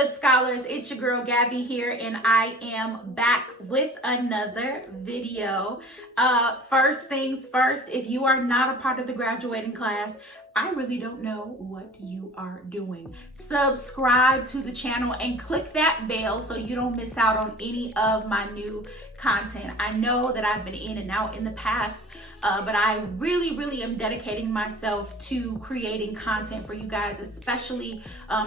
good scholars? It's your girl Gabby here, and I am back with another video. First things first, if you are not a part of the graduating class, I really don't know what you are doing. Subscribe to the channel and click that bell so you don't miss out on any of my new content. I know that I've been in and out in the past, but I really am dedicating myself to creating content for you guys, especially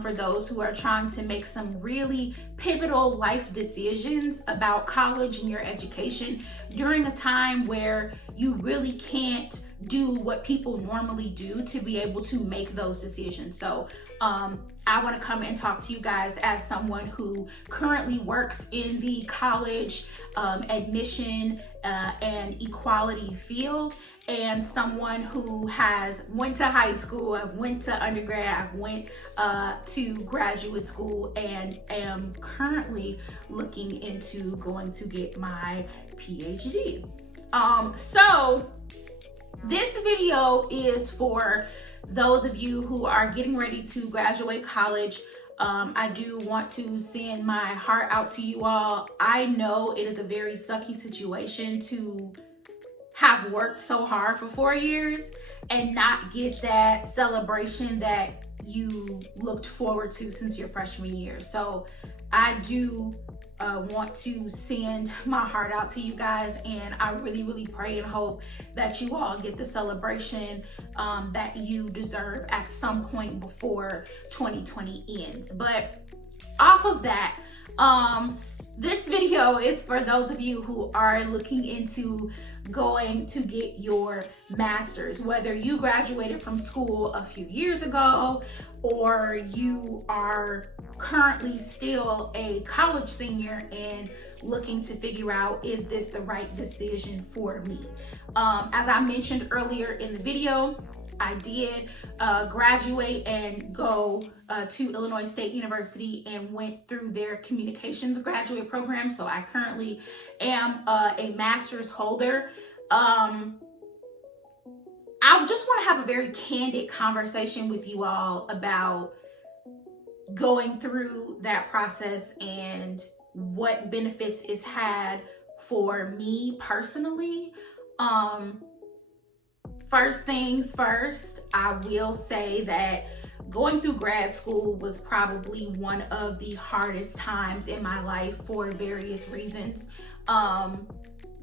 for those who are trying to make some really pivotal life decisions about college and your education during a time where you really can't do what people normally do to be able to make those decisions. So I want to come and talk to you guys as someone who currently works in the college admission and equality field, and someone who has went to high school, I've went to undergrad, I've went to graduate school, and am currently looking into going to get my PhD. So this video is for those of you who are getting ready to graduate college. I do want to send my heart out to you all. I know it is a very sucky situation to have worked so hard for 4 years and not get that celebration that you looked forward to since your freshman year. So I do want to send my heart out to you guys, and I really pray and hope that you all get the celebration that you deserve at some point before 2020 ends. But off of that, this video is for those of you who are looking into going to get your master's, whether you graduated from school a few years ago or you are currently still a college senior and looking to figure out, is this the right decision for me? As I mentioned earlier in the video, I did graduate and go to Illinois State University and went through their communications graduate program. So I currently am a master's holder. I just want to have a very candid conversation with you all about going through that process and what benefits it's had for me personally. First things first, I will say that going through grad school was probably one of the hardest times in my life for various reasons.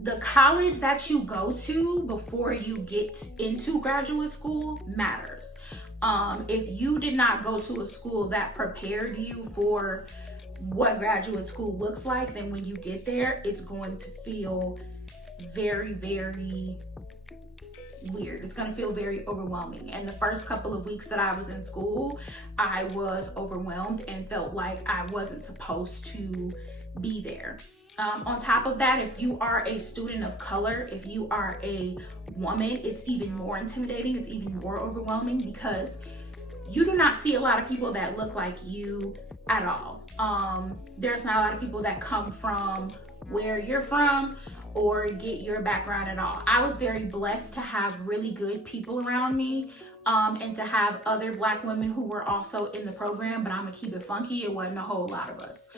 The college that you go to before you get into graduate school matters. If you did not go to a school that prepared you for what graduate school looks like, then when you get there, it's going to feel very weird. It's going to feel very overwhelming. And the first couple of weeks that I was in school, I was overwhelmed and felt like I wasn't supposed to be there. On top of that, if you are a student of color, if you are a woman, it's even more intimidating. It's even more overwhelming because you do not see a lot of people that look like you at all. There's not a lot of people that come from where you're from or get your background at all. I was very blessed to have really good people around me and to have other Black women who were also in the program, but I'm gonna keep it funky. It wasn't a whole lot of us.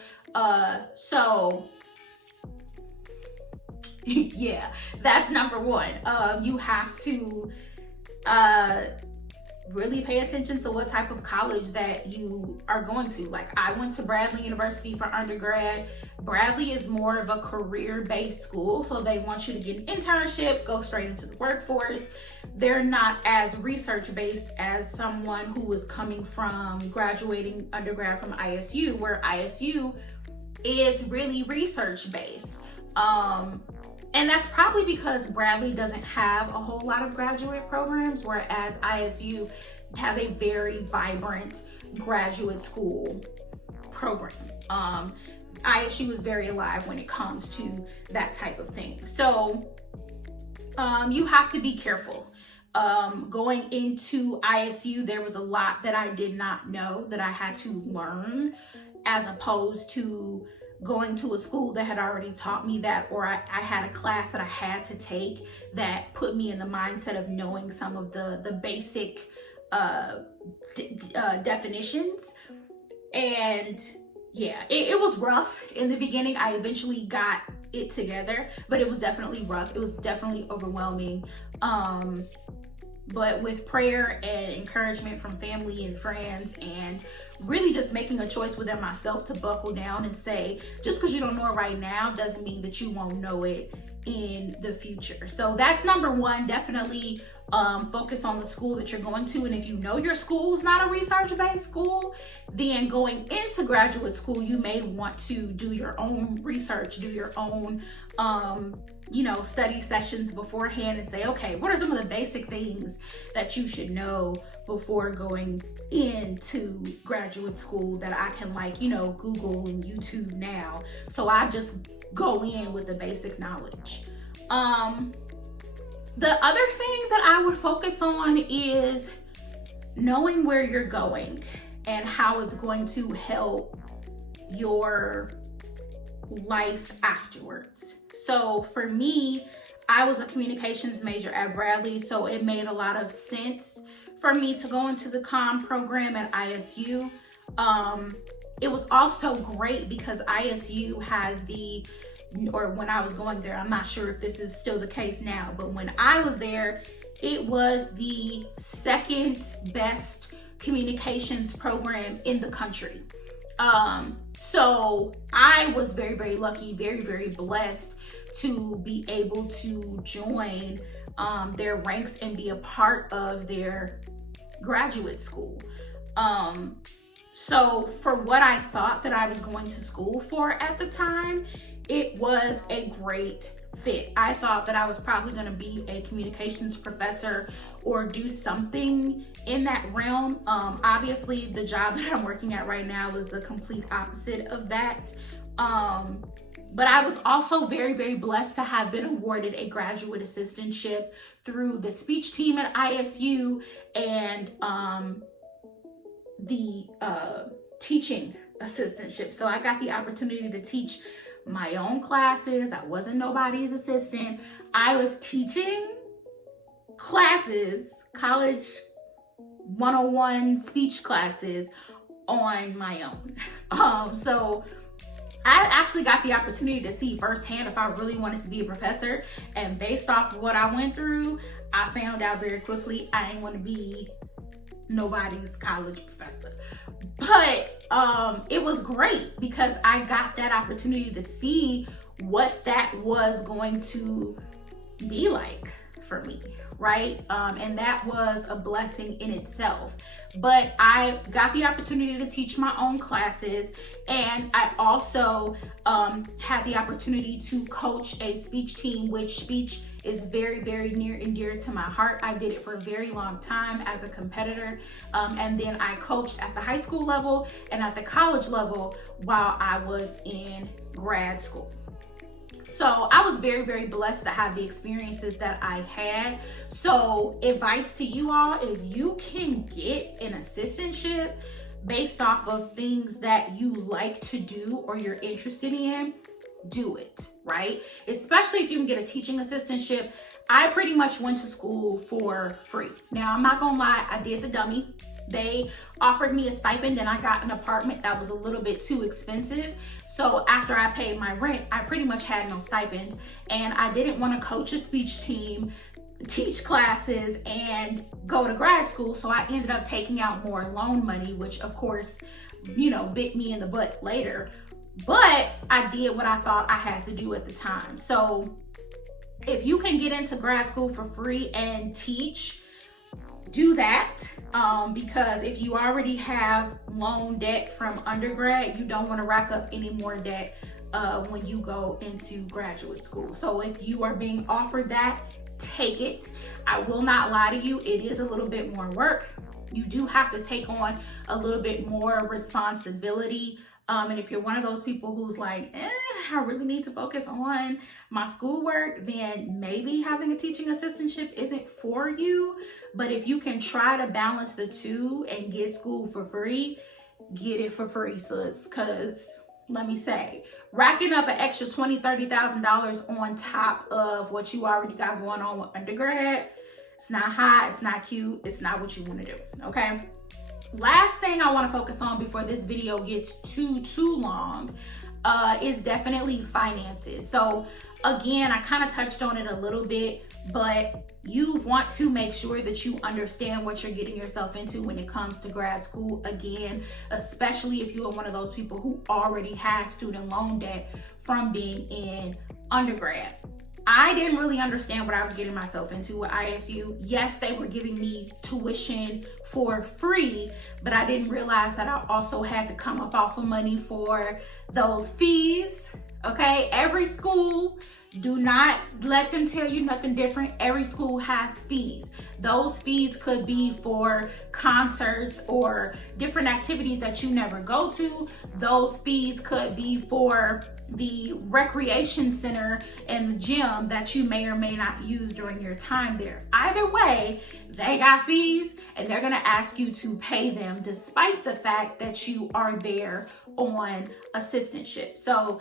So yeah, that's number one. You have to really pay attention to what type of college that you are going to. Like, I went to Bradley University for undergrad. Bradley is more of a career-based school, so they want you to get an internship, go straight into the workforce. They're not as research-based as someone who is coming from graduating undergrad from ISU, where ISU is really research-based. And that's probably because Bradley doesn't have a whole lot of graduate programs, whereas ISU has a very vibrant graduate school program. ISU is very alive when it comes to that type of thing. So you have to be careful. Going into ISU, there was a lot that I did not know that I had to learn, as opposed to going to a school that had already taught me that, or I had a class that I had to take that put me in the mindset of knowing some of the basic definitions. And yeah, it was rough in the beginning. I eventually got it together, but it was definitely rough. It was definitely overwhelming. But with prayer and encouragement from family and friends, and really just making a choice within myself to buckle down and say, just because you don't know it right now doesn't mean that you won't know it in the future. So that's number one. Definitely focus on the school that you're going to. And if you know your school is not a research-based school, then going into graduate school, you may want to do your own research, do your own study sessions beforehand, and say, okay, what are some of the basic things that you should know before going into graduate school that I can Google and YouTube now. So I just go in with the basic knowledge. The other thing that I would focus on is knowing where you're going and how it's going to help your life afterwards. So for me, I was a communications major at Bradley, so it made a lot of sense for me to go into the comm program at ISU. It was also great because ISU has when I was going there, I'm not sure if this is still the case now, but when I was there, it was the second best communications program in the country. So I was very, very lucky, very, very blessed to be able to join their ranks and be a part of their graduate school. So for what I thought that I was going to school for at the time, it was a great fit. I thought that I was probably going to be a communications professor or do something in that realm. Obviously, the job that I'm working at right now is the complete opposite of that. But I was also very, very blessed to have been awarded a graduate assistantship through the speech team at ISU and the teaching assistantship. So I got the opportunity to teach my own classes. I wasn't nobody's assistant. I was teaching classes, college 101 speech classes on my own. So I actually got the opportunity to see firsthand if I really wanted to be a professor. And based off of what I went through, I found out very quickly I didn't want to be nobody's college professor. But it was great because I got that opportunity to see what that was going to be like for me, right? And that was a blessing in itself. But I got the opportunity to teach my own classes, and I also had the opportunity to coach a speech team, which speech is very, very near and dear to my heart. I did it for a very long time as a competitor, and then I coached at the high school level and at the college level while I was in grad school. So I was very, very blessed to have the experiences that I had. So advice to you all, if you can get an assistantship based off of things that you like to do or you're interested in, do it, right? Especially if you can get a teaching assistantship. I pretty much went to school for free. Now, I'm not gonna lie, I did the dummy. They offered me a stipend and I got an apartment that was a little bit too expensive. So after I paid my rent, I pretty much had no stipend, and I didn't want to coach a speech team, teach classes, and go to grad school. So I ended up taking out more loan money, which of course, bit me in the butt later. But I did what I thought I had to do at the time. So if you can get into grad school for free and teach, do that, because if you already have loan debt from undergrad, you don't want to rack up any more debt when you go into graduate school. So if you are being offered that, take it. I will not lie to you, it is a little bit more work. You do have to take on a little bit more responsibility. And if you're one of those people who's like, I really need to focus on my schoolwork, then maybe having a teaching assistantship isn't for you. But if you can try to balance the two and get school for free, get it for free, sis. Because let me say, racking up an extra $20,000, $30,000 on top of what you already got going on with undergrad, It's not hot, it's not cute, it's not what you want to do, okay? Last thing I want to focus on before this video gets too long is definitely finances. So again, I kind of touched on it a little bit, but you want to make sure that you understand what you're getting yourself into when it comes to grad school. Again, especially if you are one of those people who already has student loan debt from being in undergrad. I didn't really understand what I was getting myself into with ISU. Yes, they were giving me tuition for free, but I didn't realize that I also had to come up off of money for those fees, okay? Every school, do not let them tell you nothing different. Every school has fees. Those fees could be for concerts or different activities that you never go to. Those fees could be for the recreation center and the gym that you may or may not use during your time there. Either way, they got fees and they're gonna ask you to pay them despite the fact that you are there on assistantship. So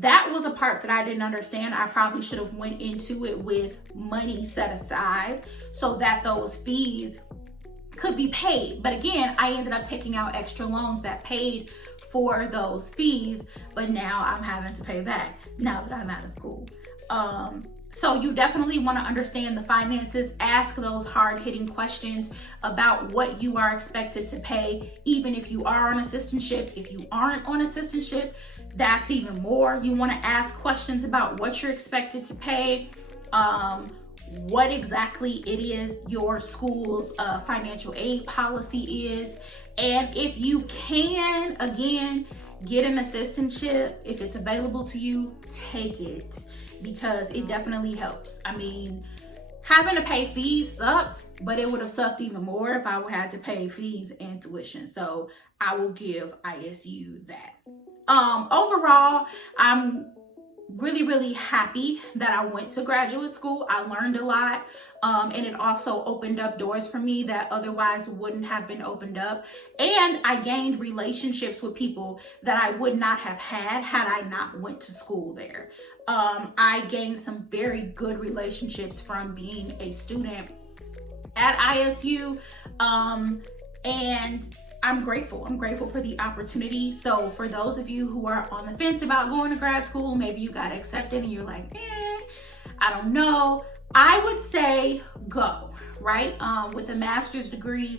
that was a part that I didn't understand. I probably should have went into it with money set aside so that those fees could be paid. But again, I ended up taking out extra loans that paid for those fees, but now I'm having to pay back now that I'm out of school. So you definitely want to understand the finances. Ask those hard-hitting questions about what you are expected to pay, even if you are on assistantship. If you aren't on assistantship, that's even more. You want to ask questions about what you're expected to pay, what exactly it is your school's financial aid policy is, and if you can, again, get an assistantship. If it's available to you, take it, because it definitely helps. I mean, having to pay fees sucked, but it would have sucked even more if I had to pay fees and tuition. So I will give ISU that. Overall, I'm really happy that I went to graduate school. I learned a lot, and it also opened up doors for me that otherwise wouldn't have been opened up. And I gained relationships with people that I would not have had I not went to school there. I gained some very good relationships from being a student at ISU, and I'm grateful. I'm grateful for the opportunity. So for those of you who are on the fence about going to grad school, maybe you got accepted and you're like, I don't know. I would say go, right? With a master's degree,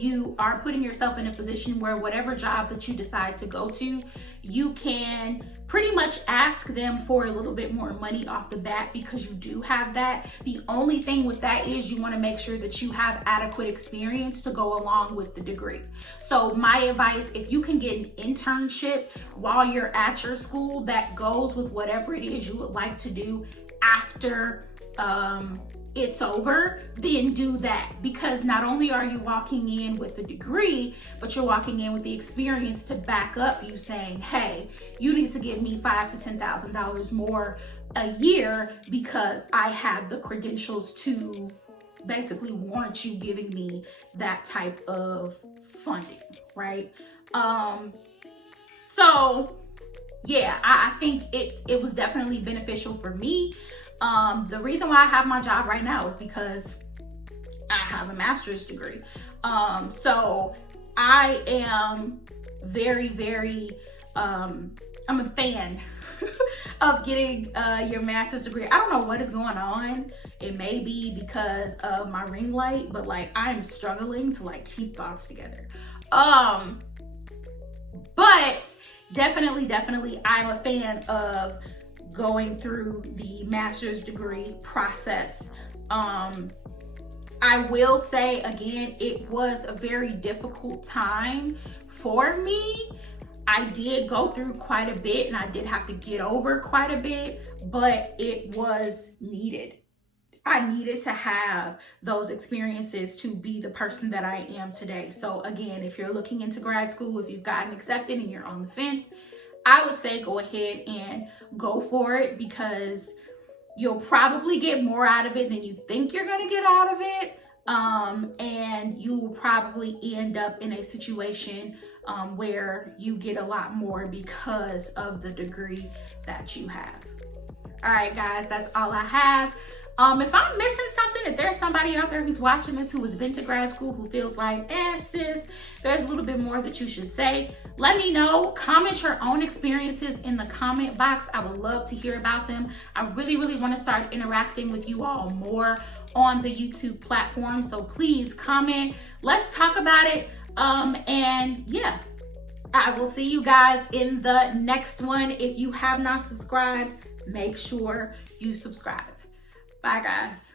you are putting yourself in a position where whatever job that you decide to go to, you can pretty much ask them for a little bit more money off the bat because you do have that. The only thing with that is you want to make sure that you have adequate experience to go along with the degree. So my advice, if you can get an internship while you're at your school that goes with whatever it is you would like to do after it's over, then do that, because not only are you walking in with a degree, but you're walking in with the experience to back up you saying, hey, you need to give me $5,000 to $10,000 more a year because I have the credentials to basically warrant you giving me that type of funding, right? So yeah, I think it was definitely beneficial for me. The reason why I have my job right now is because I have a master's degree. So I am very, I'm a fan of getting your master's degree. I don't know what is going on. It may be because of my ring light, but like I'm struggling to like keep thoughts together. But definitely I'm a fan of going through the master's degree process. I will say again, it was a very difficult time for me. I did go through quite a bit and I did have to get over quite a bit, but it was needed. I needed to have those experiences to be the person that I am today. So again, if you're looking into grad school, if you've gotten accepted and you're on the fence, I would say go ahead and go for it, because you'll probably get more out of it than you think you're gonna get out of it. And you will probably end up in a situation where you get a lot more because of the degree that you have. All right, guys, that's all I have. If I'm missing something, if there's somebody out there who's watching this who has been to grad school who feels like, sis, there's a little bit more that you should say, let me know. Comment your own experiences in the comment box. I would love to hear about them. I really, really want to start interacting with you all more on the YouTube platform. So please comment. Let's talk about it. And yeah, I will see you guys in the next one. If you have not subscribed, make sure you subscribe. Bye, guys.